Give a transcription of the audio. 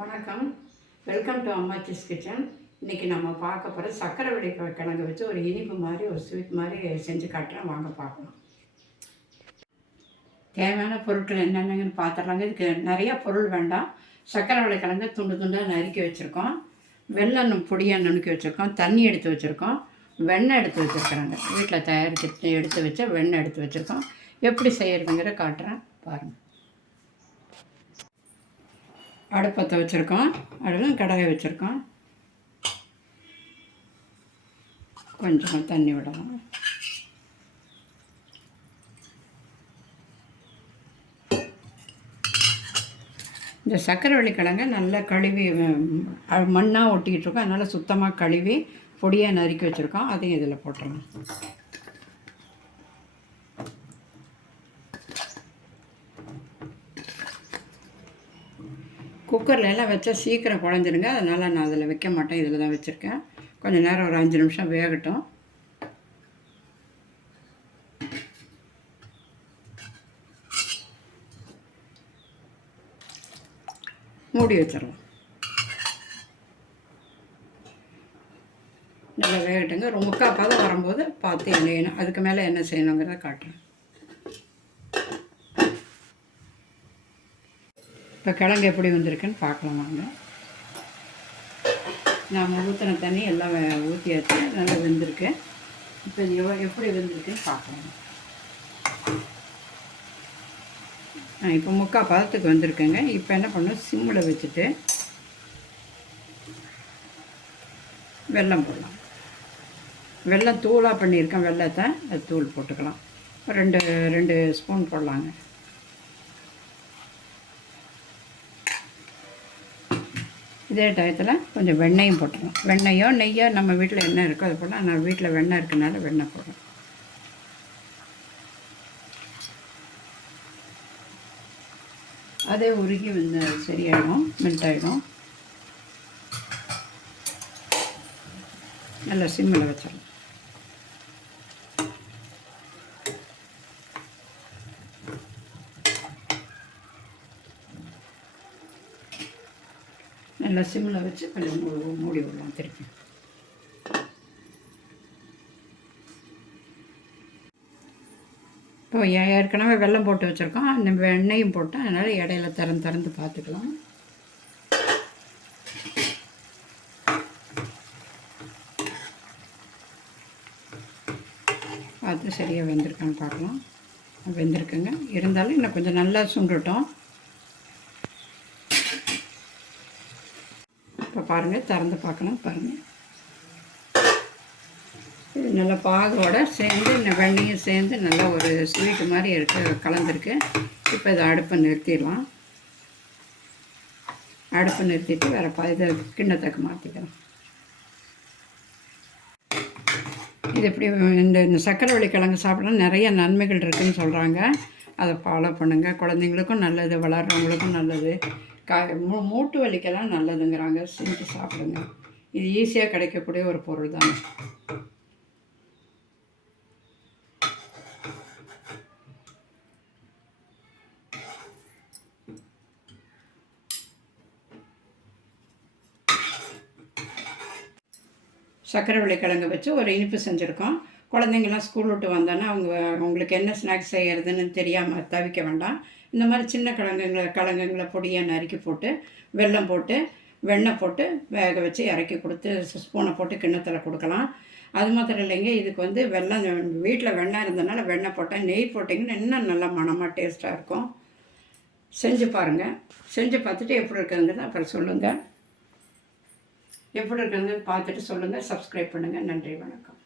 வணக்கம், welcome to Ammachi's kitchen. இன்றைக்கி நம்ம பார்க்க போகிற சக்கரை வள்ளி கிழங்கு வச்சு ஒரு இனிப்பு மாதிரி ஒரு ஸ்வீட் மாதிரி செஞ்சு காட்டுறேன். வாங்க பார்க்கலாம். தேவையான பொருட்கள் என்னென்னங்கன்னு பார்த்துடலாங்க. இதுக்கு நிறையா பொருள் வேண்டாம். சக்கரை வள்ளி கிழங்கு துண்டு துண்டாக நறுக்கி வச்சுருக்கோம். வெள்ளம் பொடியாக நுணுக்கி வச்சுருக்கோம். தண்ணி எடுத்து வச்சுருக்கோம். வெண்ணெய் எடுத்து வச்சுருக்குறாங்க. வீட்டில் தயாரித்து எடுத்து வச்ச வெண்ணெய் எடுத்து வச்சுருக்கோம். எப்படி செய்கிறதுங்கிற காட்டுறேன் பாருங்கள். அடுப்பத்தை வச்சுருக்கோம். அடுப்பில் கடாயை வச்சுருக்கோம். கொஞ்சம் தண்ணி விடலாம். இந்த சக்கரை வள்ளி கிழங்க நல்லா கழுவி மண்ணாக ஒட்டிக்கிட்டு இருக்கோம். அதனால் சுத்தமாக கழுவி பொடியாக நறுக்கி வச்சுருக்கோம். அதையும் இதில் போட்டுடலாம். குக்கரில் எல்லாம் வச்சா சீக்கிரம் குழஞ்சிடுங்க. அதனால் நான் அதில் வைக்க மாட்டேன். இதில் தான் வச்சுருக்கேன். கொஞ்சம் நேரம் ஒரு 5 நிமிஷம் வேகட்டும். மூடி வச்சிடலாம். நல்லா வேகட்டுங்க. ஒரு 3/4 பதம் வரும்போது பார்த்து எண்ணெயணும். அதுக்கு மேலே என்ன செய்யணுங்கிறத காட்டுறேன். இப்போ கிழங்கு எப்படி வந்திருக்குன்னு பார்க்கலாம் வாங்க. நான் ஊற்றின தண்ணி எல்லாம் ஊற்றியாச்சு. நல்லா வெந்திருக்கு. இப்போ இது எப்படி வெந்திருக்குன்னு பார்க்கலாம். இப்போ 3/4 பதத்துக்கு வந்திருக்குங்க. இப்போ என்ன பண்ணணும், சிம்மில் வச்சுட்டு வெல்லம் போடலாம். வெல்லம் தூளாக பண்ணியிருக்கேன். வெல்லத்தை அது தூள் போட்டுக்கலாம். 2 ஸ்பூன் போடலாங்க. இதே டயத்தில் கொஞ்சம் வெண்ணெயும் போட்டுக்கலாம். வெண்ணெயோ நெய்யோ நம்ம வீட்டில் என்ன இருக்கோ அது போடலாம். நான் வீட்டில் வெண்ணெய் இருக்கனால வெண்ணெய் போடுறேன். அதே உருகி வந்து சரியாயிடும், மெல்ட் ஆகிடும். நல்லா சிம்மில் வச்சிடலாம். நல்லா சிம்மில் வச்சு கொஞ்சம் மூடி விடலாம் திருப்பி. இப்போ ஏற்கனவே வெல்லம் போட்டு வச்சுருக்கோம். அந்த வெண்ணெயும் போட்டோம். அதனால் இடையில திறந்து பார்த்துக்கலாம். பார்த்து சரியாக வெந்திருக்கான்னு பார்க்கலாம். வெந்திருக்குங்க. இருந்தாலும் இன்னும் கொஞ்சம் நல்லா சுண்டுட்டோம். இப்போ பாருங்கள், திறந்து பார்க்கலாம். பாருங்கள், இது நல்லா பாகோட சேர்ந்து இந்த வெண்ணையும் சேர்ந்து நல்லா ஒரு ஸ்வீட்டு மாதிரி கலந்துருக்கு. இப்போ இதை அடுப்பை நிறுத்திடலாம். அடுப்பை நிறுத்திட்டு வேறு இதை கிண்ணத்துக்கு மாற்றிக்கலாம். இது எப்படி இந்த சக்கரை வள்ளி கிழங்கு சாப்பிட்றா நிறைய நன்மைகள் இருக்குதுன்னு சொல்கிறாங்க. அதை ஃபாலோ பண்ணுங்கள். குழந்தைங்களுக்கும் நல்லது, வளர்கிறவங்களுக்கும் நல்லது. மூட்டு வலிக்கெல்லாம் நல்லதுங்கிறாங்க. செஞ்சு சாப்பிடுங்க. இது ஈஸியாக கிடைக்கக்கூடிய ஒரு பொருள் தாங்க. சக்கரை வள்ளி கிழங்கு வச்சு ஒரு இனிப்பு செஞ்சுருக்கோம். குழந்தைங்கள்லாம் ஸ்கூல் விட்டு வந்தோன்னா அவங்களுக்கு என்ன ஸ்நாக்ஸ் செய்கிறதுன்னு தெரியாமல் தவிக்க வேண்டாம். இந்த மாதிரி சின்ன கிழங்குங்களை பொடியாக நறுக்கி போட்டு வெல்லம் போட்டு வெண்ணெய் போட்டு வேக வச்சு இறக்கி கொடுத்து ஸ்பூனை போட்டு கிண்ணத்தில் கொடுக்கலாம். அது மாத்திரம் இல்லைங்க, இதுக்கு வந்து வெல்லம் வீட்டில் வெண்ணெய் இருந்ததுனால வெண்ணெய் போட்டால் நெய் போட்டிங்கன்னா இன்னும் நல்லா மணமாக டேஸ்ட்டாக இருக்கும். செஞ்சு பாருங்கள். செஞ்சு பார்த்துட்டு எப்படி இருக்குதுங்கிறத அப்புறம் சொல்லுங்கள். எப்படி இருக்குதுன்னு பார்த்துட்டு சொல்லுங்கள். சப்ஸ்கிரைப் பண்ணுங்கள். நன்றி, வணக்கம்.